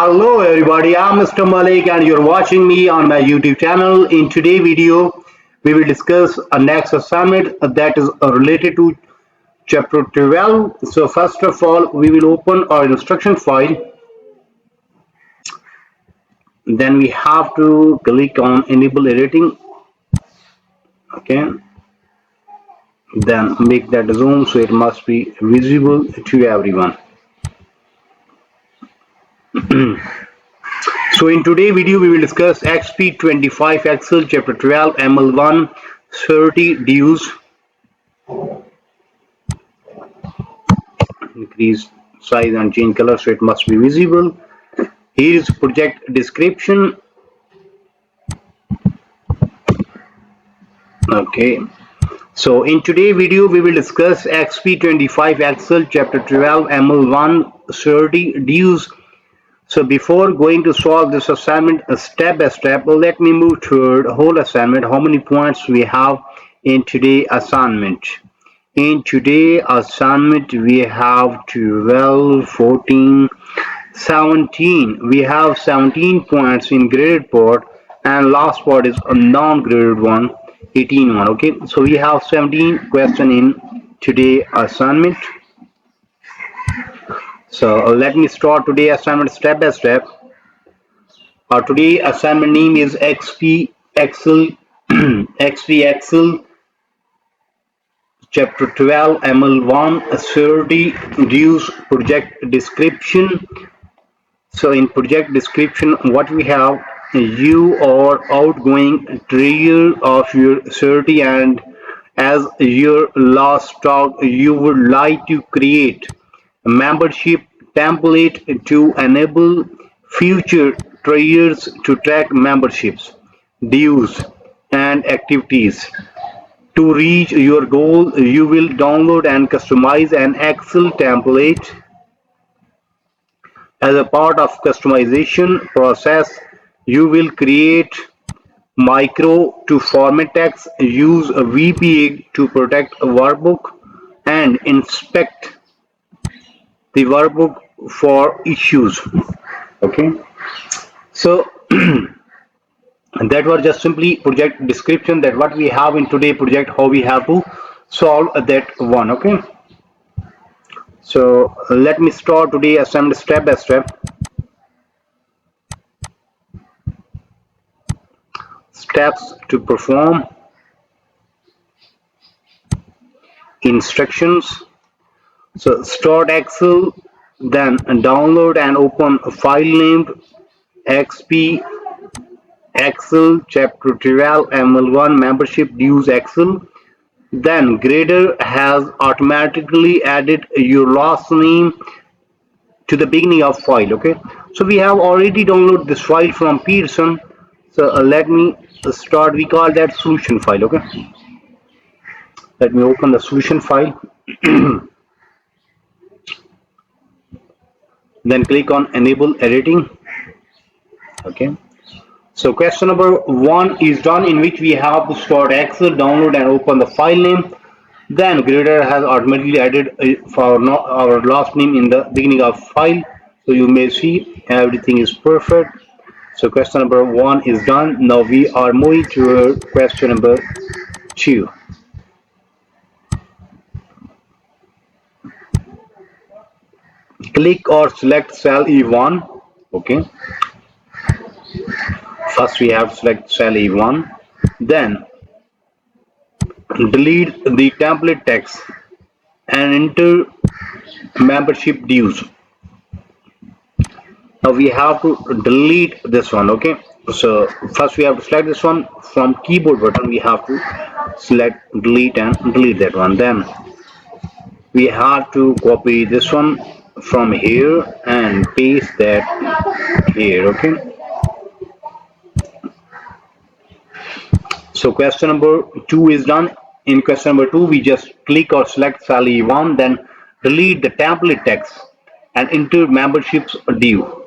Hello everybody, I'm Mr. Malik and you're watching me on my YouTube channel. In today's video, we will discuss a next assignment that is related to chapter 12. So first of all, we will open our instruction file. Then we have to click on enable editing. Okay. Then make that zoom so it must be visible to everyone. So in today's video, we will discuss XP25 Excel chapter 12 ML1 Sorority dues. Increase size and change color so it must be visible. Here is project description. Okay, so in today's video we will discuss XP25 Excel chapter 12 ML1 Sorority dues. So before going to solve this assignment step by step, let me move toward whole assignment. How many points we have in today's assignment? In today's assignment we have 12, 14, 17. We have 17 points in graded part and last part is a non-graded one, 18 one. Okay, so we have 17 question in today assignment. So let me start today assignment step by step. Our today assignment name is XP Excel XP Excel chapter 12 ML1 Sorority dues project description. So in project description, what we have, you are outgoing treasurer of your sorority and as your last talk, you would like to create a membership template to enable future treasurers to track memberships, dues, and activities. To reach your goal, you will download and customize an Excel template. As a part of customization process, you will create micro to format text, use a VPA to protect a workbook, and inspect the workbook for issues. Okay, so that was just simply project description, that what we have in today project, how we have to solve that one. Okay, so let me start today assignment step by step. Steps to perform, instructions. So start Excel, then download and open a file named XP Excel chapter 12 ML1 membership dues Excel. Then grader has automatically added your last name to the beginning of file. Okay, so we have already downloaded this file from Pearson. So let me start. We call that solution file. Okay, let me open the solution file. Then click on enable editing. Okay, so question number 1 is done, in which we have to start Excel, download and open the file name. Then grader has automatically added for our last name in the beginning of file, so you may see everything is perfect. So question number 1 is done. Now we are moving to question number 2. Click or select cell E1. Okay, first we have to select cell E1, then delete the template text and enter membership dues. Now we have to delete this one. Okay, so first we have to select this one from keyboard button. We have to select delete and delete that one. Then we have to copy this one from here and paste that here. Okay, so question number 2 is done. In question number 2, we just click or select cell E1, then delete the template text and enter memberships due.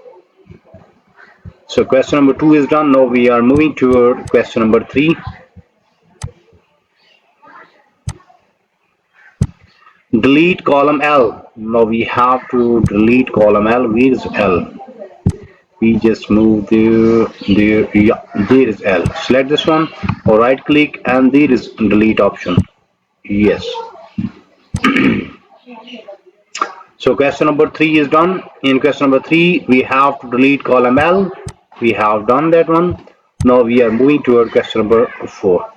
So question number 2 is done. Now we are moving toward question number 3. Delete column L. Now we have to delete column L. Where is L? we just move there, yeah, there is L. Select this one or right click and there is delete option. Yes. So question number 3 is done. In question number 3 we have to delete column L. We have done that one. Now we are moving toward question number 4.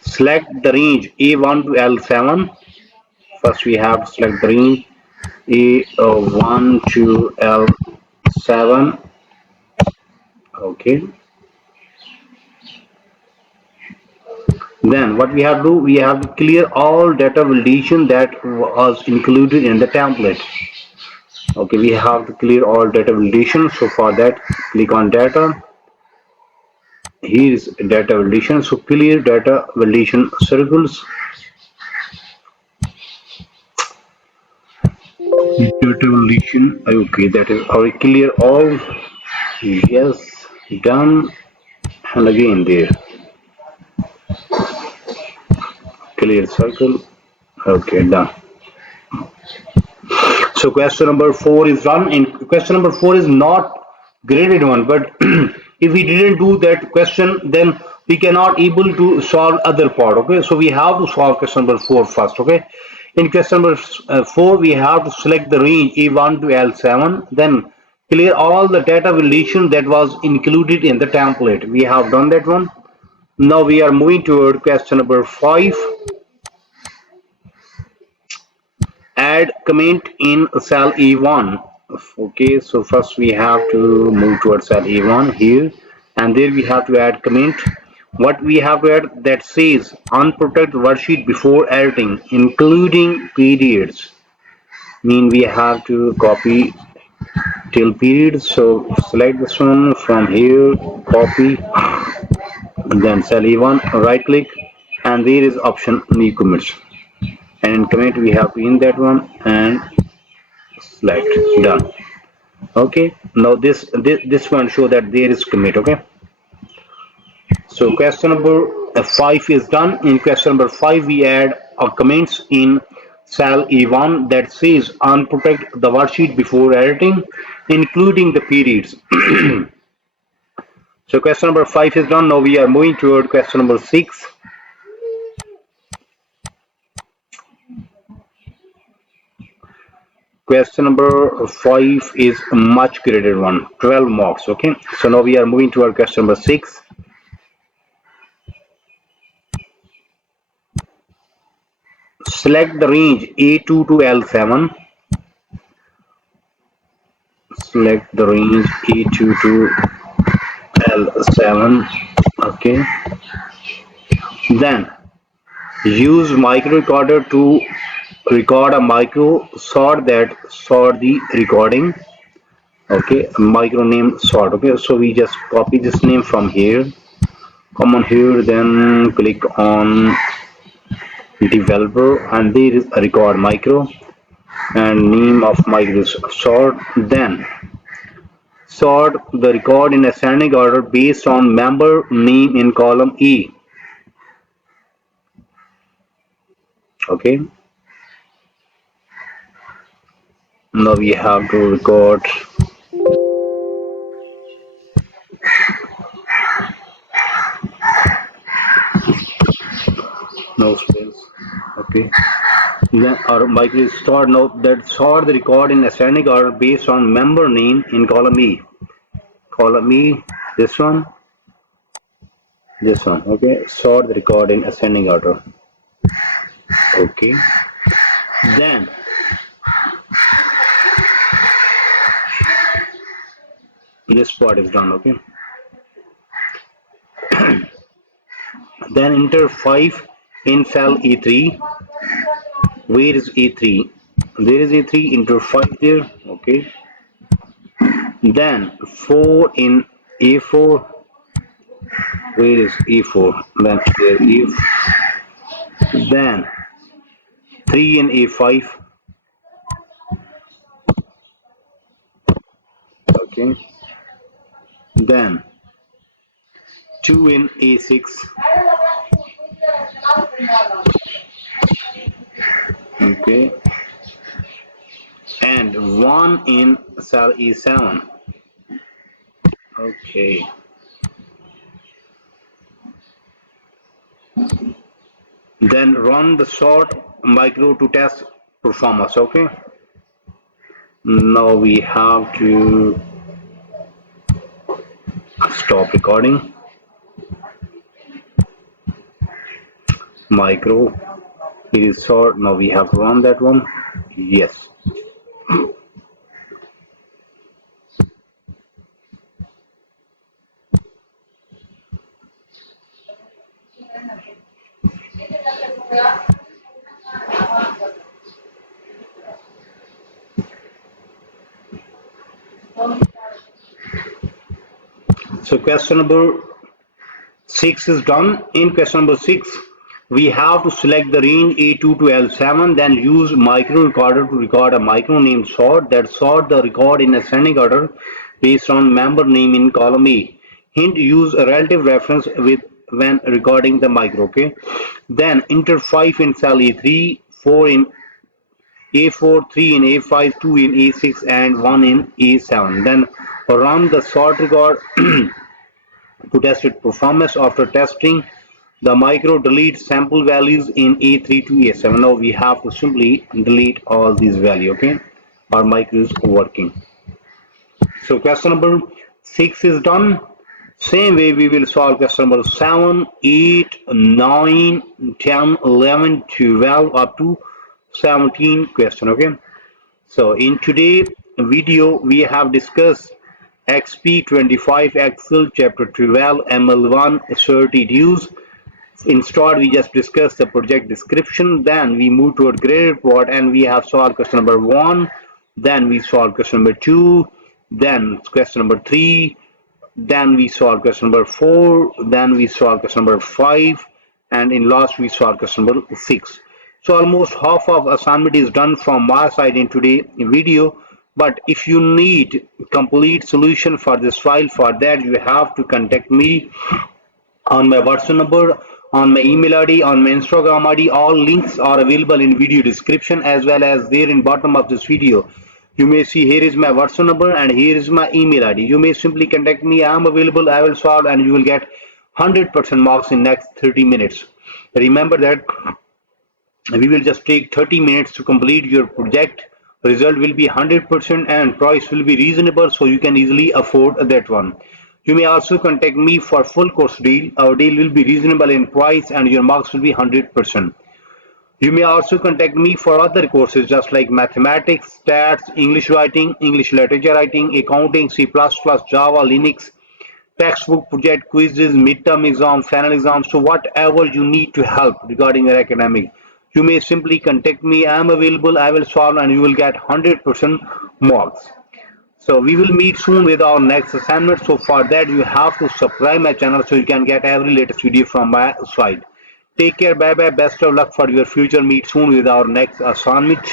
Select the range A1 to L7. First we have to select the range A1 to L7. Okay. Then what we have to do, we have to clear all data validation that was included in the template. Okay, we have to clear all data validation. So for that, click on data. Here is data validation. So clear data validation circles. Data validation. Okay, that is our clear all. Yes, done. And again there, clear circle. Okay, done. So question number 4 is done. And question number 4 is not graded one, but if we didn't do that question, then we cannot able to solve other part. Okay, so we have to solve question number 4 first. Okay, in question number 4 we have to select the range A1 to L7, then clear all the data validation that was included in the template. We have done that one. Now we are moving toward question number 5. Add comment in cell E1. Okay, so first we have to move towards cell E1 here, and there we have to add comment. What we have to add that says unprotected worksheet before editing, including periods. Mean we have to copy till period. So select this one from here, copy, and then cell E1, right click, and there is option new commits. And in commit we have to in that one and select done. Okay, now this one show that there is commit. Okay, so question number 5 is done. In question number 5 we add a comments in cell E1 that says unprotect the worksheet before editing, including the periods. So question number 5 is done. Now we are moving toward question number 6. Question number 5 is a much graded one, 12 marks. Okay, so now we are moving toward question number 6. Select the range A2 to L7. Select the range A2 to L7. Okay. Then use micro recorder to record a micro sort the recording. Okay, micro name sort. Okay, so we just copy this name from here. Come on here, then click on developer, and there is a record micro and name of micro sort. Then sort the record in ascending order based on member name in column E. Okay. Now we have to record no space. Okay. Then our micro is stored now that sort the record in ascending order based on member name in column E. Column E, this one, this one. Okay. Sort the record in ascending order. Okay. Then this part is done. Okay. Then enter 5 in cell E3. Where is E3? There is E3, enter 5 there. Okay. Then 4 in A4. Where is E4? Then there is. Then 3 in A5. Okay. Then 2 in A6. Okay. And 1 in cell E7. Okay. Then run the sort micro to test performance. Okay. Now we have to stop recording. Micro. It is sort. Now we have to run that one. Yes. So question number 6 is done. In question number 6, we have to select the range A2 to L7, then use micro recorder to record a micro named sort that sort the record in ascending order based on member name in column A. Hint, use a relative reference with when recording the micro. Okay. Then enter 5 in cell A3, 4 in A4, 3 in A5, 2 in A6 and 1 in A7. Then run the sort record to test its performance. After testing, the micro delete sample values in A3 to A7. Now we have to simply delete all these values. Okay, our micro is working. So question number 6 is done. Same way we will solve question number 7, 8, 9, 10, 11, 12 up to 17 question. Okay. So in today's video we have discussed XP25 Excel chapter 12 ML1 Sorority dues. In start, we just discussed the project description, then we move toward grade report and we have solved question number 1, then we solved question number 2, then question number 3, then we solved question number 4, then we solved question number 5, and in last we solved question number 6. So almost half of assignment is done from my side in today's video. But if you need complete solution for this file, for that you have to contact me on my WhatsApp number, on my email ID, on my Instagram ID. All links are available in video description as well as there in bottom of this video. You may see here is my WhatsApp number and here is my email ID. You may simply contact me. I am available. I will solve and you will get 100% marks in next 30 minutes. Remember that we will just take 30 minutes to complete your project. Result will be 100% and price will be reasonable, so you can easily afford that one. You may also contact me for full course deal. Our deal will be reasonable in price and your marks will be 100%. You may also contact me for other courses just like mathematics, stats, English writing, English literature writing, accounting, C++, Java, Linux, textbook, project, quizzes, midterm exam, final exam. So whatever you need to help regarding your academic, you may simply contact me. I am available. I will solve and you will get 100% marks. So we will meet soon with our next assignment. So for that you have to subscribe my channel so you can get every latest video from my side. Take care. Bye bye. Best of luck for your future. Meet soon with our next assignment.